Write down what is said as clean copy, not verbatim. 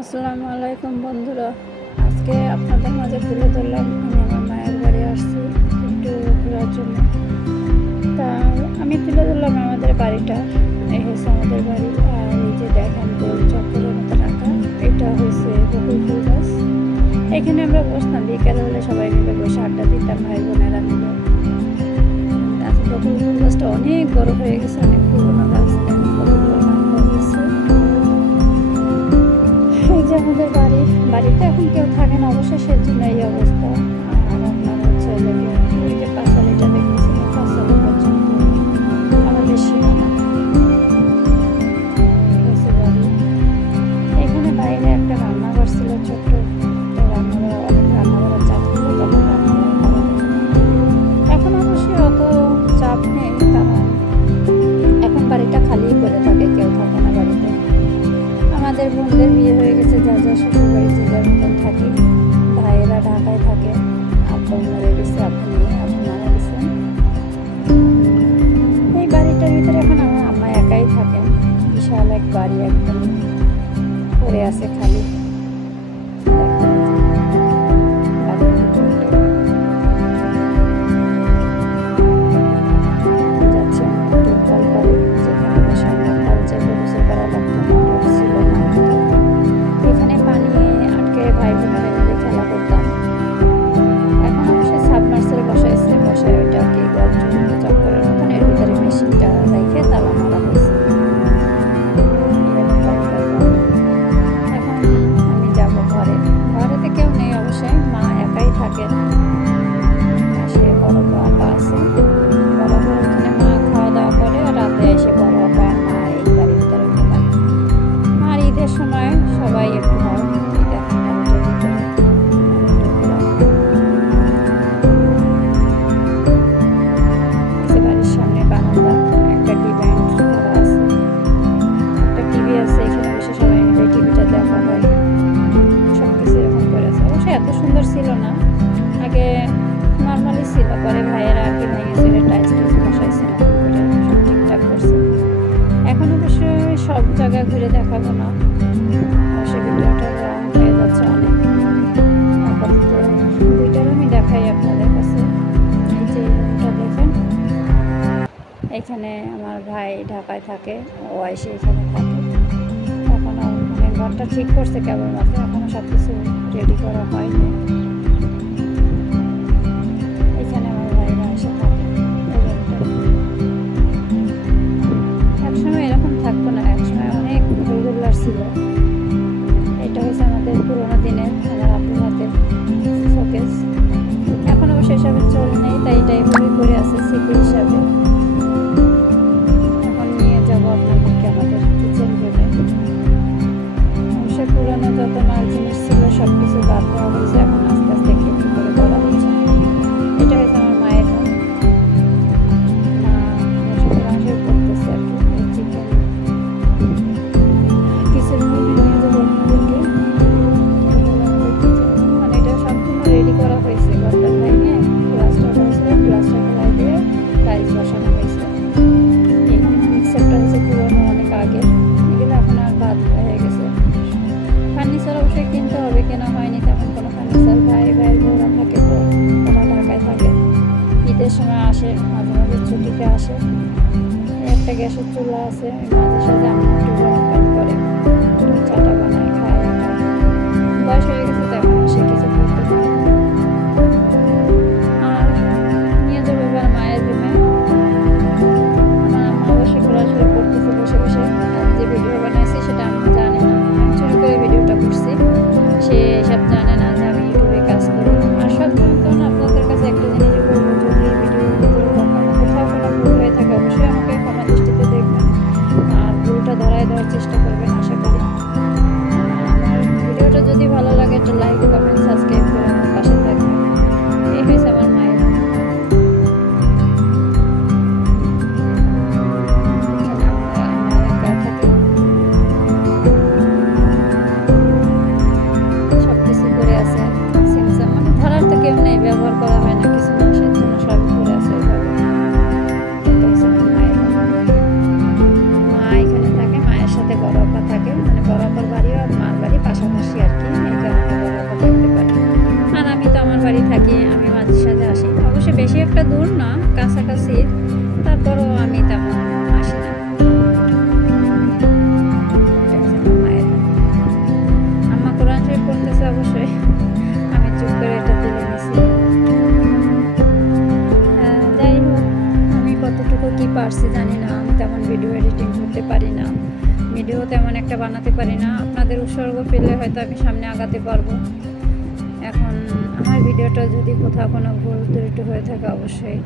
আসসালামু আলাইকুম বন্ধুরা, আজকে আপনাদের মাঝে তুলে ধরলাম আমি আমার মায়ের বাড়ি আসছি একটু ঘোরার জন্য। তা আমি তুলে ধরলাম আমাদের বাড়িটা, এই হচ্ছে আমাদের বাড়ি। আর এই যে দেখেন গোল চক্করের মতো রাখা, এটা হয়েছে বকুল ফুল গাছ। এখানে আমরা বসতাম, বিকেল হলে সবাই মিলে বসে আড্ডা দিতাম, ভাই বোনেরা মিলে। বকুল ফুল গাছটা অনেক বড় হয়ে গেছে, অনেক পুরোনো গাছ, কতগুলো লম্বা হয়েছে। এই যে আমাদের বাড়িতে এখন কেউ থাকে না অবশ্যই, সেজন্য এই অবস্থা। আর আপনার হচ্ছে ওই যে পাঁচালিটা দেখেছিলাম, পাঁচালি পর্যন্ত আমাদের সীমানা বাড়ি। এখানে বাইরে একটা রান্নাঘর ছিল ছোট্ট, তো অনেক রান্নাঘরের চাপ ছিল, তখন রান্নাঘর করা হতো। এখন অবশ্যই অত চাপ নেই, কারণ এখন বাড়িটা খালি পড়ে থাকে, কেউ থাকে না বাড়িতে। আমাদের বোনদের বিয়ে হয়ে গেছে, যা যা শ্বশুর বাড়ি যে যার মতন থাকি। ভাইয়েরা ঢাকায় থাকে, আপু মরে গেছে, আপু মারা গেছেন। এই বাড়িটার ভিতরে এখন আমার আম্মা একাই থাকেন, বিশাল এক বাড়ি একদম পড়ে আছে খালি। সময় সবাই একটু হয় বাড়ির সামনে বারান্দা, একটা ডিভাইন করা আছে, একটা টিভি আছে, এখানে বসে সবাই মিলে টিভিটা দেখা হয়। সবকিছু এরকম করেছে, অবশ্যই এত সুন্দর ছিল না, আগে নর্মালি ছিল, পরে ভাইয়েরা আর কি ভেঙেছিল, টাইলস বসাইছে, সব ঠিকঠাক করছে। এখন অবশ্যই সব জায়গায় ঘুরে দেখাবো না, সে ভিডিওটা লং হয়ে যাচ্ছে অনেক। আপাতত দুইটা রুমই দেখাই আপনাদের কাছে। এই যে রুমটা দেখেন, এখানে আমার ভাই ঢাকায় থাকে, ও এসে এখানে থাকে। এখনও মানে ঘরটা ঠিক করছে কেবলমাত্র, এখনও সব কিছু রেডি করা হয়নি। এখানে আমার ভাইরা এসে থাকে। একসময় এরকম থাকতো না, একসময় অনেক হইহুল্লার ছিল। এটা হয়েছে আমাদের পুরোনো দিনের আমার আপুর হাতের শোকেস। এখন অবশ্য এসবের চল নেই, তাই এটা এইভাবে করে আছে স্মৃতি হিসাবে। এখন নিয়ে যাবো আপনাদেরকে আমাদের কিচেন রুমে। অবশ্যই পুরোনো যত মাল জিনিস ছিল সব কিছু বাদ দেওয়া হয়েছে, এখন আস্তে আস্তে একটু একটু করে করা হচ্ছে। এটা হয়েছে আমার মায়ের রুম, মা মাংস করতেছে আর কি, চিকেন। কিচেন রুমে নিয়ে যাবো আপনাদেরকে। মানে এটা সম্পূর্ণ রেডি করা হয়েছে, ঘরটা ভেঙে প্লাস্টার হয়েছে, প্লাস্টার ফেলাই দিয়ে টাইলস বসানো হয়েছে। এই মিক্সারটা হয়েছে পুরোনো অনেক আগে, এগুলো এখন আর বাদ হয়ে গেছে। ফার্নিচার অবশ্যই কিনতে হবে, কেনা হয়নি তেমন কোনো ফার্নিচার। ভাইয়ের বউরা থাকে, তো তারা ঢাকায় থাকে, ঈদের সময় আসে, মাঝে মাঝে ছুটিতে আসে। একটা গ্যাসের চুলা আছে, মাঝে সাঝে আমি একটু গরম পানি করে চাটা বানায় খায়। বয়স হয়ে গেছে তো এখন সে কিছু করতে পারে। আর নিয়ে যাবো এবার মায়ের রুমে। আমার আম্মা অবশ্যই ঘোরাঘুরি করতেছে বসে বসে। আমি যে ভিডিও বানাইছি সেটা আমি জানি না, আমি চুরি করে ভিডিওটা করছি, সে এসব জানে না যে আমি ইউটিউবে কাজ করি। আর সব মতন আপনাদের কাছে একটা জিনিস বলবো, যদি ভিডিওর ভিতরে কোথাও কোনো ভুল হয়ে থাকে অবশ্যই আমাকে ক্ষমা দৃষ্টিতে দেখবেন, আর ভুলটা ধরায় দেওয়ার চেষ্টা করবেন আশা করি। আমার ভিডিওটা যদি ভালো লাগে একটা লাইক, কমেন্ট, সাবস্ক্রাইব করে আমার পাশে থাকবেন। এই হয়েছে আমার মায়ের। সবকিছু করে আছে, মানে ধরার তো কেউ নেই, ব্যবহার করা হয় না কিছু মাসের জন্য, সবই করে আছে ওইভাবে। এটা হচ্ছে আমার মায়ের। মা এখানে থাকে, মায়ের সাথে বড় আপা থাকে, মানে বড় আপার বাড়িও আর মার বাড়ি পাশাপাশি। বেশি একটা দূর না, কাছাকাছি, তারপরও আমি তেমন আসি না। আম্মা কোরআন শরীফ পড়তেছে অবশ্যই, আমি চুপ করে এটা তুলে নিছি। যাই হোক, আমি কতটুকু কি পারছি জানি না, আমি তেমন ভিডিও এডিটিং করতে পারি না, ভিডিও তেমন একটা বানাতে পারি না। আপনাদের উৎসর্গ পেলে হয়তো আমি সামনে আগাতে পারবো। এখন আমার ভিডিওটা যদি কোথাও কোনো ভুল ত্রুটি হয়ে থাকে অবশ্যই